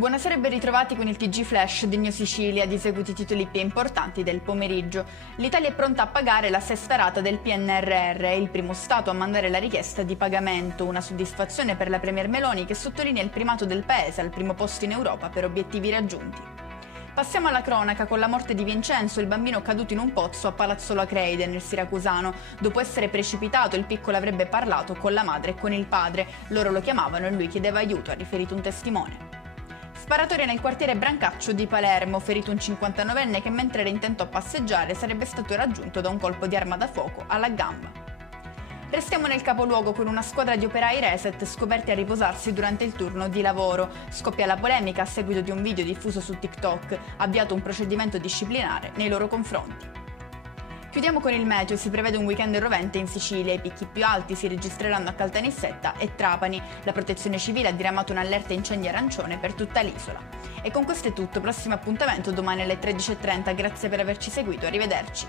Buonasera e ben ritrovati con il TG Flash di Neo Sicilia, diseguiti i titoli più importanti del pomeriggio. L'Italia è pronta a pagare la sesta rata del PNRR, è il primo Stato a mandare la richiesta di pagamento, una soddisfazione per la Premier Meloni che sottolinea il primato del Paese al primo posto in Europa per obiettivi raggiunti. Passiamo alla cronaca con la morte di Vincenzo, il bambino caduto in un pozzo a Palazzolo Acreide, nel Siracusano. Dopo essere precipitato, il piccolo avrebbe parlato con la madre e con il padre. Loro lo chiamavano e lui chiedeva aiuto, ha riferito un testimone. Sparatoria nel quartiere Brancaccio di Palermo, ferito un 59enne che mentre era intento a passeggiare sarebbe stato raggiunto da un colpo di arma da fuoco alla gamba. Restiamo nel capoluogo con una squadra di operai Reset scoperti a riposarsi durante il turno di lavoro. Scoppia la polemica a seguito di un video diffuso su TikTok, avviato un procedimento disciplinare nei loro confronti. Chiudiamo con il meteo, si prevede un weekend rovente in Sicilia, i picchi più alti si registreranno a Caltanissetta e Trapani. La Protezione Civile ha diramato un'allerta incendi arancione per tutta l'isola. E con questo è tutto, prossimo appuntamento domani alle 13:30, grazie per averci seguito, arrivederci.